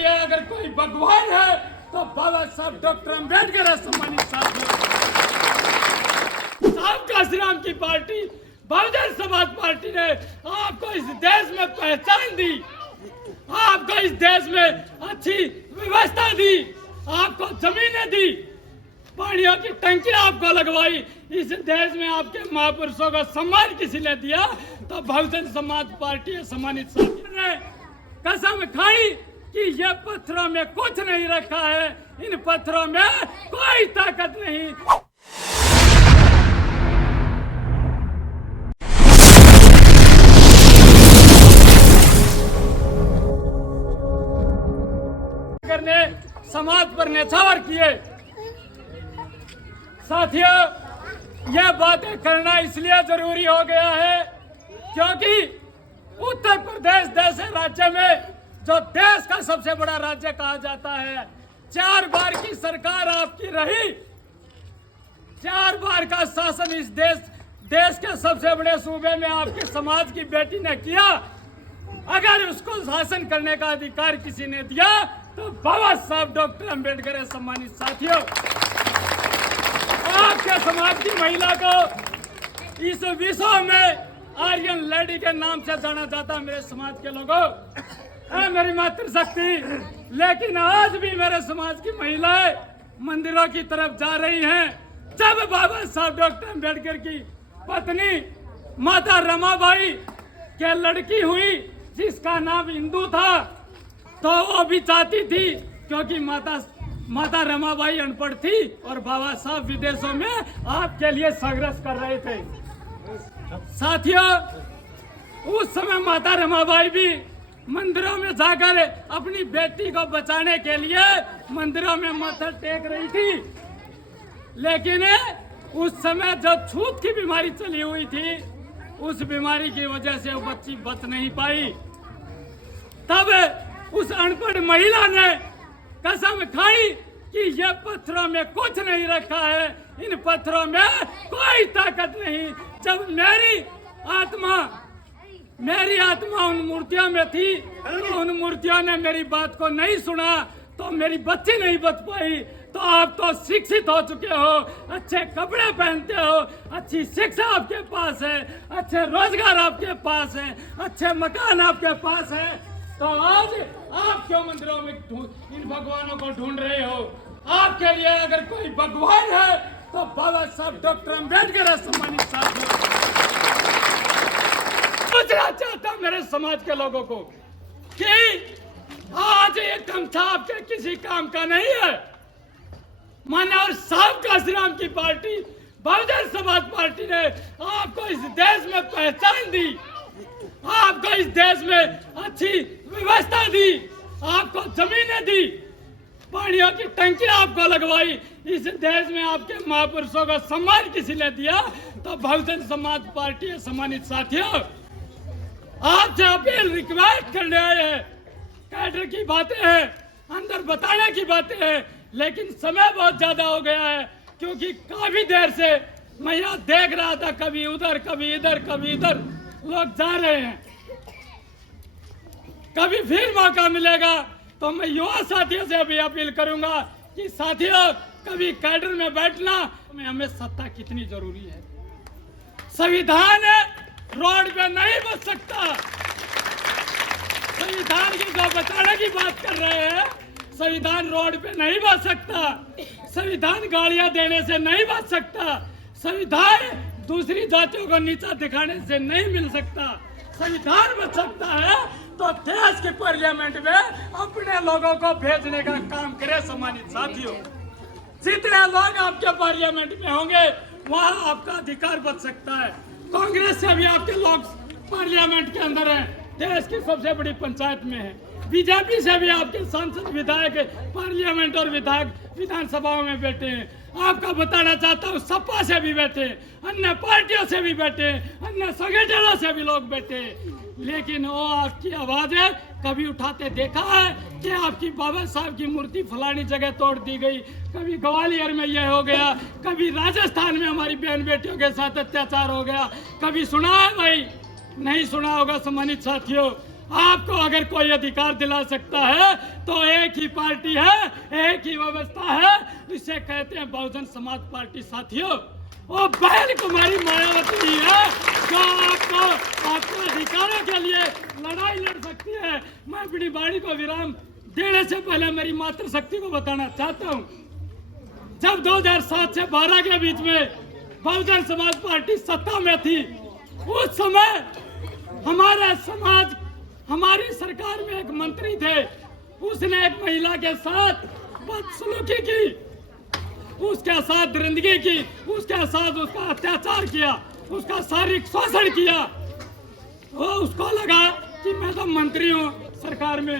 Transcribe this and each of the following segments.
लिए अगर कोई भगवान है तो बाबा साहब डॉक्टर अम्बेडकर है। सम्मानित साथियों, आपका श्री राम की पार्टी बहुजन समाज पार्टी ने आपको इस देश में पहचान दी, आपको इस देश में अच्छी व्यवस्था दी, आपको जमीनें दी, पानियों की टंकी आपको लगवाई। इस देश में आपके महापुरुषों का सम्मान किसी ने दिया तो बहुजन समाज पार्टी है। सम्मानित साथियों ने कसम खाई कि ये पत्थरों में कुछ नहीं रखा है, इन पत्थरों में कोई ताकत नहीं। ने समाज पर न्यौछावर किए। साथियों, यह बातें करना इसलिए जरूरी हो गया है क्योंकि उत्तर प्रदेश जैसे राज्य में, जो देश का सबसे बड़ा राज्य कहा जाता है, 4 बार की सरकार आपकी रही, 4 बार का शासन इस देश के सबसे बड़े सूबे में आपके समाज की बेटी ने किया। अगर उसको शासन करने का अधिकार किसी ने दिया तो बाबा साहब डॉक्टर अम्बेडकर है। सम्मानित साथियों, आपके समाज की महिला को इस विश्व में आर्यन लेडी के नाम से जाना जाता है। मेरे समाज के लोगों, है मेरी मातृशक्ति, लेकिन आज भी मेरे समाज की महिलाएं मंदिरों की तरफ जा रही हैं। जब बाबा साहब डॉक्टर अम्बेडकर की पत्नी माता रमाबाई के लड़की हुई जिसका नाम इंदू था, तो वो भी चाहती थी, क्योंकि माता रमाबाई अनपढ़ थी और बाबा साहब विदेशों में आपके लिए संघर्ष कर रहे थे। साथियों, उस समय माता रमाबाई भी मंदिरों में जाकर अपनी बेटी को बचाने के लिए मंदिरों में माथा टेक रही थी, लेकिन उस समय जो छूत की बीमारी चली हुई थी, उस बीमारी की वजह से वो बच्ची बच नहीं पाई। तब उस अनपढ़ महिला ने कसम खाई कि ये पत्थरों में कुछ नहीं रखा है, इन पत्थरों में कोई ताकत नहीं। जब मेरी आत्मा उन मूर्तियों में थी, तो उन मूर्तियों ने मेरी बात को नहीं सुना, तो मेरी बच्ची नहीं बच पाई। तो आप तो शिक्षित हो चुके हो, अच्छे कपड़े पहनते हो, अच्छी शिक्षा आपके पास है, अच्छे रोजगार आपके पास है, अच्छे मकान आपके पास है, तो आज आप क्यों मंदिरों में इन भगवानों को ढूंढ रहे हो? आपके लिए अगर कोई भगवान है तो बाबा साहब डॉक्टर अम्बेडकर है। सम्मानित साथियों, पूछना चाहता मेरे समाज के लोगों को कि आज ये गमछा आपके किसी काम का नहीं है। मानव साहब का श्री राम की पार्टी बहुजन समाज पार्टी ने आपको इस देश में पहचान दी, आपको इस देश में अच्छी व्यवस्था दी, आपको जमीनें दी, पानियों की टंकी आपको लगवाई। इस देश में आपके महापुरुषों का सम्मान किसी ने दिया तो बहुजन समाज पार्टी है। सम्मानित साथियों, आपसे अपील रिक्वेस्ट करने आए हैं। कैडर की बातें हैं, अंदर बताने की बातें हैं, लेकिन समय बहुत ज्यादा हो गया है, क्योंकि काफी देर से मैं यहाँ देख रहा था, कभी उधर कभी इधर कभी इधर लोग जा रहे हैं। कभी फिर मौका मिलेगा तो मैं युवा साथियों से भी अपील करूंगा कि साथियों, कभी कैडर में बैठना में हमें सत्ता कितनी जरूरी है। संविधान रोड पे नहीं बच सकता। संविधान की जो बचाने की बात कर रहे हैं, संविधान रोड पे नहीं बच सकता, संविधान गाड़ियां देने से नहीं बच सकता, संविधान दूसरी जातियों को नीचा दिखाने से नहीं मिल सकता। संविधान बच सकता है तो देश के पार्लियामेंट में अपने लोगों को भेजने का काम करे। सम्मानित साथियों, जितने लोग आपके पार्लियामेंट में होंगे वहां आपका अधिकार बच सकता है। कांग्रेस से भी आपके लोग पार्लियामेंट के अंदर हैं, देश की सबसे बड़ी पंचायत में है। बीजेपी से भी आपके सांसद विधायक पार्लियामेंट और विधानसभाओं में बैठे हैं। आपका बताना चाहता हूँ, सपा से भी बैठे, अन्य पार्टियों से भी बैठे, अन्य संगठनों से भी लोग बैठे, लेकिन वो आपकी आवाजें कभी उठाते देखा है कि आपकी बाबा साहब की मूर्ति फलानी जगह तोड़ दी गई, कभी ग्वालियर में यह हो गया, कभी राजस्थान में हमारी बहन बेटियों के साथ अत्याचार हो गया, कभी सुना है भाई? नहीं सुना होगा। सम्मानित साथियों, आपको अगर कोई अधिकार दिला सकता है तो एक ही पार्टी है, एक ही व्यवस्था है, इसे कहते हैं बहुजन समाज पार्टी। साथियों, वो बहन कुमारी मायावती है जो आपको अधिकारों के लिए लड़ाई लड़ सकती है। मैं अपनी वाणी को विराम देने से पहले मेरी मातृशक्ति को बताना चाहता हूँ। जब 2007 से 12 के बीच में बहुजन समाज पार्टी सत्ता में थी, उस समय हमारी सरकार में एक मंत्री थे, उसने एक महिला के साथ बदसलूकी की, उसके साथ दरिंदगी की, उसके साथ उसका अत्याचार किया, उसका शारीरिक शोषण किया। वो उसको लगा कि मैं तो मंत्री हूँ सरकार में,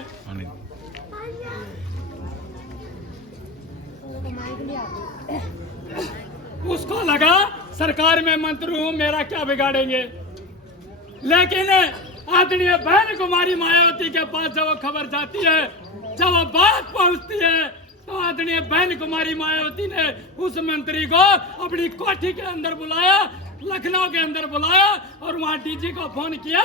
उसको लगा सरकार में मंत्री हूँ, मेरा क्या बिगाड़ेंगे। लेकिन आदरणीय बहन कुमारी मायावती के पास जब वो खबर जाती है, जब वो बात पहुंचती है, तो आदरणीय बहन कुमारी मायावती ने उस मंत्री को अपनी कोठी के अंदर बुलाया, लखनऊ के अंदर बुलाया और वहां डीजी को फोन किया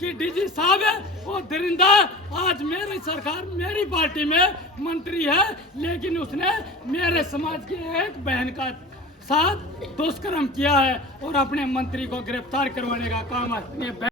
कि डीजी साहब, वो दरिंदा आज मेरी सरकार, मेरी पार्टी में मंत्री है, लेकिन उसने मेरे समाज की एक बहन का साथ दुष्कर्म किया है और अपने मंत्री को गिरफ्तार करवाने का काम अपने